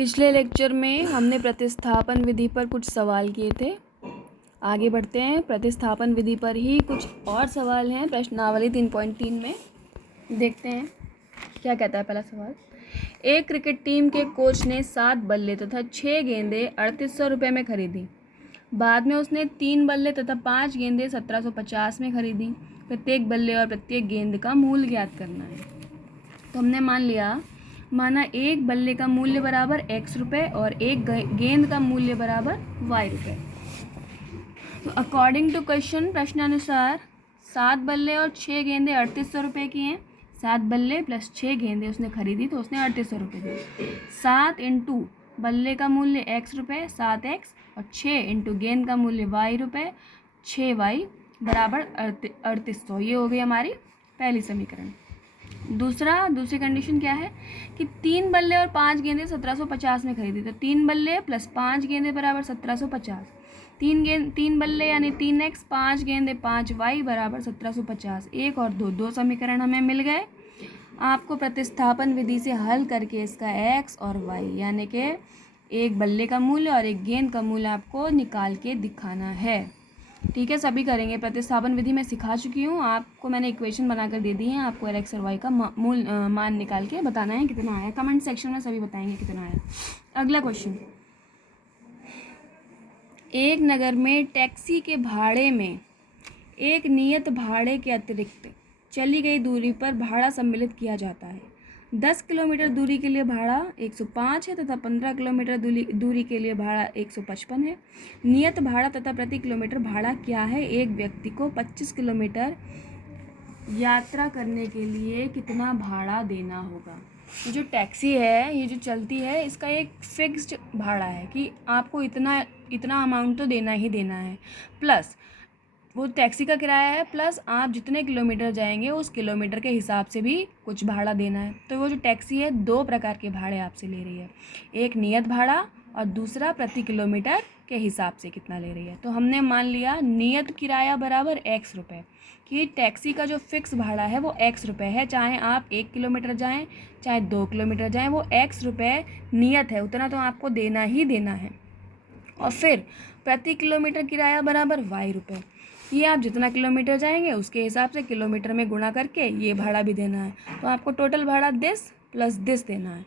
पिछले लेक्चर में हमने प्रतिस्थापन विधि पर कुछ सवाल किए थे। आगे बढ़ते हैं। प्रतिस्थापन विधि पर ही कुछ और सवाल हैं प्रश्नावली 3.3 में। देखते हैं क्या कहता है पहला सवाल। एक क्रिकेट टीम के कोच ने 7 बल्ले तथा 6 गेंदें 3800 रुपये में खरीदी। बाद में उसने 3 बल्ले तथा 5 गेंदें 1750 में खरीदी। प्रत्येक बल्ले और प्रत्येक गेंद का मूल्य ज्ञात करना है। तो हमने माना एक बल्ले का मूल्य बराबर x रुपये और एक गेंद का मूल्य बराबर y रुपये। तो अकॉर्डिंग टू क्वेश्चन प्रश्नानुसार 7 बल्ले और 6 गेंदें 3800 रुपये की हैं। 7 बल्ले प्लस 6 गेंदें उसने खरीदी तो उसने 3800 रुपये दिए। 7 इंटू बल्ले का मूल्य x रुपये 7x और 6 इंटू गेंद का मूल्य y रुपये 6y बराबर 3800। ये हो गई हमारी पहली समीकरण। दूसरी कंडीशन क्या है कि 3 बल्ले और 5 गेंदें 1750 में खरीदी। तो 3 बल्ले प्लस 5 गेंदें बराबर 1750। 3 बल्ले यानी 3x 5 गेंदें 5y बराबर 1750। एक और दो समीकरण हमें मिल गए। आपको प्रतिस्थापन विधि से हल करके इसका x और y यानी कि एक बल्ले का मूल्य और एक गेंद का मूल्य आपको निकाल के दिखाना है। ठीक है, सभी करेंगे। प्रतिस्थापन विधि में सिखा चुकी हूँ, आपको मैंने इक्वेशन बनाकर दे दी है। आपको x और y का मान निकाल के बताना है कितना आया। कमेंट सेक्शन में सभी बताएंगे कितना आया। अगला क्वेश्चन। एक नगर में टैक्सी के भाड़े में एक नियत भाड़े के अतिरिक्त चली गई दूरी पर भाड़ा सम्मिलित किया जाता है। 10 किलोमीटर दूरी के लिए भाड़ा 105 है तथा 15 किलोमीटर दूरी के लिए भाड़ा 155 है। नियत भाड़ा तथा प्रति किलोमीटर भाड़ा क्या है? एक व्यक्ति को 25 किलोमीटर यात्रा करने के लिए कितना भाड़ा देना होगा? ये जो टैक्सी है, ये जो चलती है, इसका एक फिक्स्ड भाड़ा है कि आपको इतना अमाउंट तो देना ही देना है। प्लस वो टैक्सी का किराया है, प्लस आप जितने किलोमीटर जाएंगे उस किलोमीटर के हिसाब से भी कुछ भाड़ा देना है। तो वो जो टैक्सी है 2 प्रकार के भाड़े आपसे ले रही है, एक नियत भाड़ा और दूसरा प्रति किलोमीटर के हिसाब से कितना ले रही है। तो हमने मान लिया नियत किराया बराबर x रुपये कि टैक्सी का जो फिक्स भाड़ा है वो x रुपये है। चाहे आप 1 किलोमीटर जाएँ चाहे 2 किलोमीटर जाएँ, वो x रुपये नियत है, उतना तो आपको देना ही देना है। और फिर प्रति किलोमीटर किराया बराबर y रुपये। ये आप जितना किलोमीटर जाएंगे उसके हिसाब से किलोमीटर में गुणा करके ये भाड़ा भी देना है। तो आपको टोटल भाड़ा दिस प्लस दिस देना है।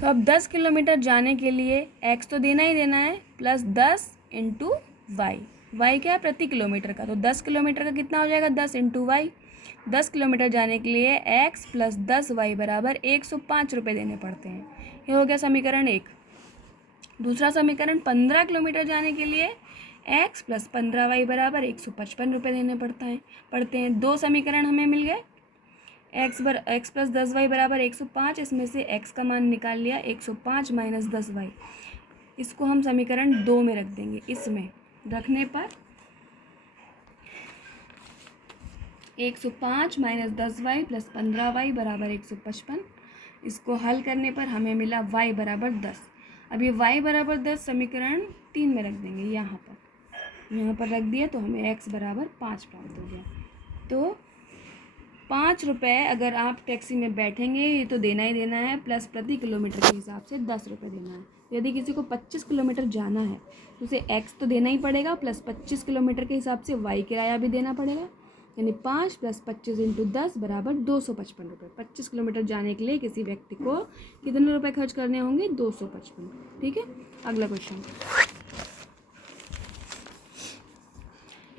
तो अब 10 किलोमीटर जाने के लिए x तो देना ही देना है, प्लस 10 इंटू वाई। वाई क्या है? प्रति किलोमीटर का। तो 10 किलोमीटर का कितना हो जाएगा? 10 इंटू वाई। 10 किलोमीटर जाने के लिए x प्लस 10y बराबर 105 रुपये देने पड़ते हैं। ये हो गया समीकरण 1। दूसरा समीकरण 15 किलोमीटर जाने के लिए x प्लस 15y बराबर 155 रुपये देने पड़ते हैं। 2 समीकरण हमें मिल गए। x प्लस 10y बराबर 105। इसमें से x का मान निकाल लिया, 105 माइनस 10y। इसको हम समीकरण 2 में रख देंगे। इसमें रखने पर 105 माइनस 10y प्लस 15y बराबर 155। इसको हल करने पर हमें मिला y बराबर 10। अब ये y बराबर 10 समीकरण 3 में रख देंगे। यहाँ पर रख दिया तो हमें x बराबर 5 प्राप्त हो गया। तो 5 रुपये अगर आप टैक्सी में बैठेंगे ये तो देना ही देना है, प्लस प्रति किलोमीटर के हिसाब से 10 रुपये देना है। यदि किसी को 25 किलोमीटर जाना है तो उसे x तो देना ही पड़ेगा, प्लस 25 किलोमीटर के हिसाब से y किराया भी देना पड़ेगा। यानी 5 प्लस 25 इंटू 10 बराबर 255 रुपये। 25 किलोमीटर जाने के लिए किसी व्यक्ति को कितने रुपए खर्च करने होंगे? 255। ठीक है, अगला क्वेश्चन।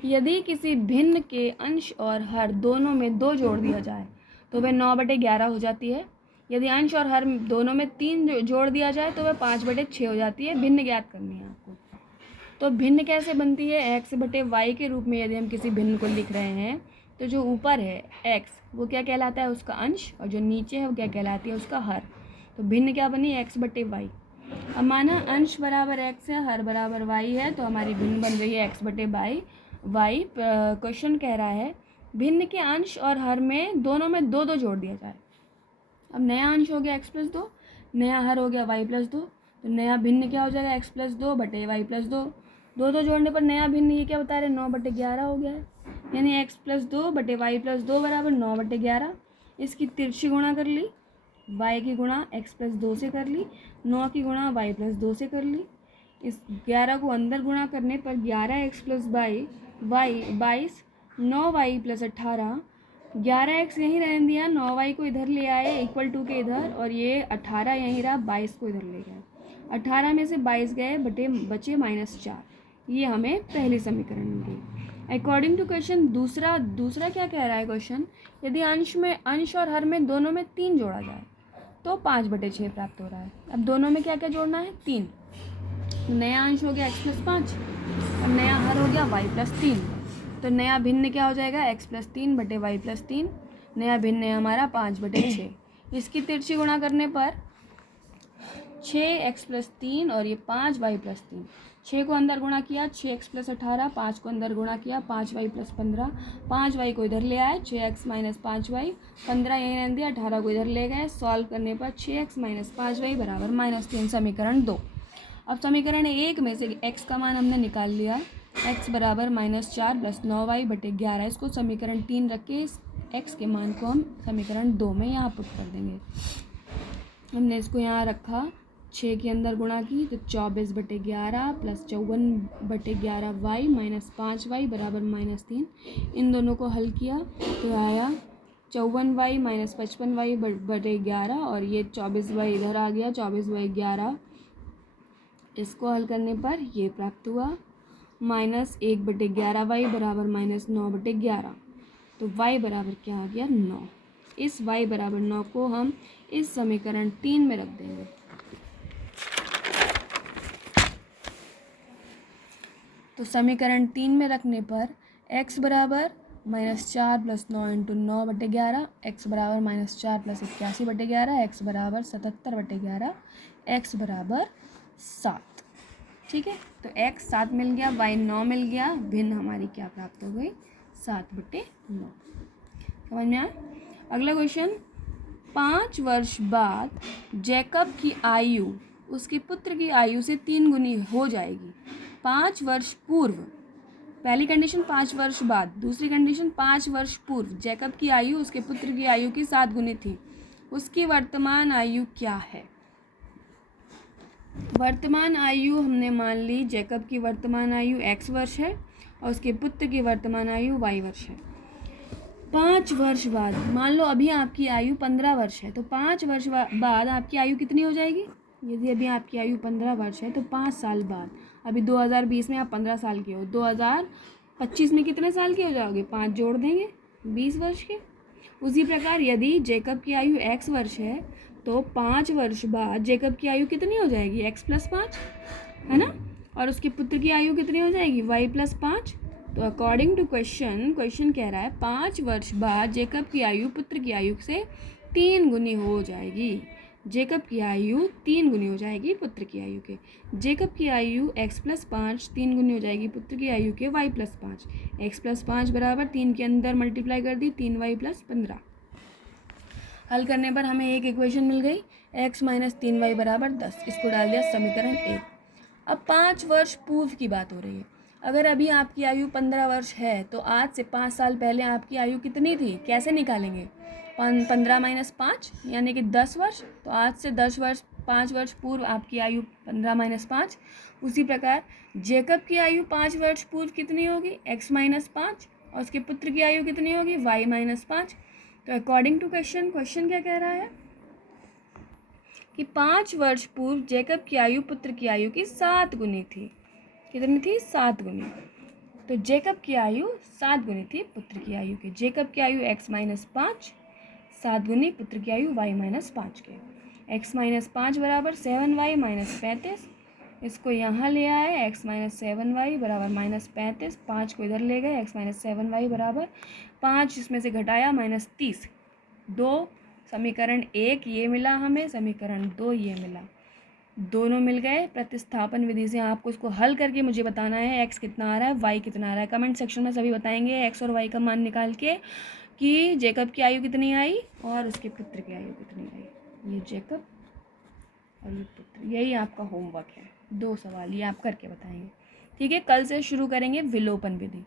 यदि किसी भिन्न के अंश और हर दोनों में 2 जोड़ दिया जाए तो वह 9/11 हो जाती है। यदि अंश और हर दोनों में 3 जोड़ दिया जाए तो वह 5/6 हो जाती है। भिन्न ज्ञात करनी है आपको। तो भिन्न कैसे बनती है? x/y के रूप में यदि हम किसी भिन्न को लिख रहे हैं तो जो ऊपर है x वो क्या कहलाता है? उसका अंश। और जो नीचे है वो क्या कहलाती है? उसका हर। तो भिन्न क्या बनी? x/y। अब माना अंश बराबर x है, हर बराबर y है, तो हमारी भिन्न बन गई है x/y। क्वेश्चन कह रहा है भिन्न के अंश और हर में दोनों में 2 जोड़ दिया जाए। अब नया अंश हो गया x प्लस 2, नया हर हो गया y प्लस 2। तो नया भिन्न क्या हो जाएगा? x प्लस 2 बटे y प्लस 2। 2 जोड़ने पर नया भिन्न ये क्या बता रहे? 9/11 हो गया है। यानी x प्लस 2 बटे y प्लस 2 बराबर 9/11। इसकी तिरछी गुणा कर ली वाई की गुणा x+2 से कर ली, 9 की गुणा y+2 से कर ली। इस 11 को अंदर गुणा करने पर 11x+22 22, 9y+18, 11x यहीं रहने दिया, 9y को इधर ले आए इक्वल टू के इधर, और ये 18 यहीं रहा, 22 को इधर ले गया। 18 में से 22 गए, बचे -4। ये हमें पहली समीकरण मिल गई। अकॉर्डिंग टू क्वेश्चन दूसरा क्या कह रहा है क्वेश्चन, यदि अंश और हर में दोनों में 3 जोड़ा जाए तो 5/6 प्राप्त हो रहा है। अब दोनों में क्या क्या जोड़ना है, 3। नया अंश हो गया x+5 और नया हर हो गया y+3। तो नया भिन्न क्या हो जाएगा, x+3 बटे y+3। नया भिन्न है हमारा 5/6। इसकी तिरछी गुणा करने पर 6x+3 और ये 5y+3। 6 को अंदर गुणा किया, 6x+18, 5 को अंदर गुणा किया, 5y+15, 5y को इधर ले आए, 6x - 5y, 15 यहीं रहने दिया, 18 को इधर ले गए। सॉल्व करने पर 6x - 5y बराबर -3, समीकरण 2। अब समीकरण 1 में से x का मान हमने निकाल लिया, x बराबर -4 + 9y/11। इसको समीकरण 3 रख के इस x के मान को हम समीकरण 2 में यहाँ पुट कर देंगे। हमने इसको यहाँ रखा, 6 के अंदर गुणा की तो 24/11 + 54/11y - 5y बराबर -3। इन दोनों को हल किया तो आया 54y - 55y/11, और ये 24y इधर आ गया, 24/11। इसको हल करने पर ये प्राप्त हुआ -1/11y बराबर -9/11। तो y बराबर क्या आ गया, 9। इस y बराबर 9 को हम इस समीकरण 3 में रख देंगे। तो समीकरण 3 में रखने पर x बराबर -4 + 9 × 9/11, x बराबर -4 + 81/11, x बराबर 77/11, x बराबर 7। ठीक है, तो x 7 मिल गया, y 9 मिल गया, भिन्न हमारी क्या प्राप्त हो गई, 7/9। समझ में आया। अगला क्वेश्चन, 5 वर्ष बाद जैकब की आयु उसके पुत्र की आयु से 3 गुनी हो जाएगी। 5 वर्ष पूर्व, पहली कंडीशन 5 वर्ष बाद, दूसरी कंडीशन 5 वर्ष पूर्व जैकब की आयु उसके पुत्र की आयु की 7 गुनी थी। उसकी वर्तमान आयु क्या है। वर्तमान आयु हमने मान ली, जैकब की वर्तमान आयु x वर्ष है और उसके पुत्र की वर्तमान आयु y वर्ष है। 5 वर्ष बाद, मान लो अभी आपकी आयु 15 वर्ष है, तो 5 वर्ष बाद आपकी आयु कितनी हो जाएगी। यदि अभी आपकी आयु 15 वर्ष है तो 5 साल बाद, अभी 2020 में आप 15 साल के हो, 2025 में कितने साल के हो जाओगे, 5 जोड़ देंगे, 20 वर्ष के। उसी प्रकार यदि जैकब की आयु x वर्ष है तो 5 वर्ष बाद जैकब की आयु कितनी हो जाएगी, x+5, है ना, और उसके पुत्र की आयु कितनी हो जाएगी, y+5। तो अकॉर्डिंग टू क्वेश्चन कह रहा है 5 वर्ष बाद जैकब की आयु पुत्र की आयु से 3 गुनी हो जाएगी। जैकब की आयु 3 गुनी हो जाएगी पुत्र की आयु के। जैकब की आयु x+5 3 गुनी हो जाएगी पुत्र की आयु के y+5। x+5 बराबर 3 के अंदर मल्टीप्लाई कर दी, 3y+15। हल करने पर हमें एक इक्वेशन मिल गई, x - 3y बराबर 10। इसको डाल दिया समीकरण 1। अब 5 वर्ष पूर्व की बात हो रही है। अगर अभी आपकी आयु 15 वर्ष है तो आज से 5 साल पहले आपकी आयु कितनी थी, कैसे निकालेंगे। 15 - 5 यानी कि 10 वर्ष। तो आज से 5 वर्ष पूर्व आपकी आयु 15 - 5। उसी प्रकार जैकब की आयु 5 वर्ष पूर्व कितनी होगी, x - 5, और उसके पुत्र की आयु कितनी होगी, y - 5। तो अकॉर्डिंग टू क्वेश्चन क्या कह रहा है कि 5 वर्ष पूर्व जैकब की आयु पुत्र की आयु की 7 गुनी थी। कितनी थी, 7 गुनी। तो जैकब की आयु 7 गुनी थी पुत्र की आयु के। जैकब की आयु x - 5, 7 गुनी पुत्र की आयु y - 5 के। x - 5 बराबर 7y - 35। इसको यहाँ ले आए, x - 7y बराबर -35, 5 को इधर ले गए, x - 7y बराबर 5 इसमें से घटाया -30। 2 समीकरण 1 ये मिला हमें, समीकरण 2 ये मिला, दोनों मिल गए। प्रतिस्थापन विधि से आपको इसको हल करके मुझे बताना है x कितना आ रहा है, y कितना आ रहा है। कमेंट सेक्शन में सभी बताएंगे x और y का मान निकाल के कि जैकब की आयु कितनी आई और उसके पुत्र की आयु कितनी आई। ये जैकब और ये पुत्र, यही आपका होमवर्क है। 2 सवाल ये आप करके बताएंगे। ठीक है, कल से शुरू करेंगे विलोपन विधि।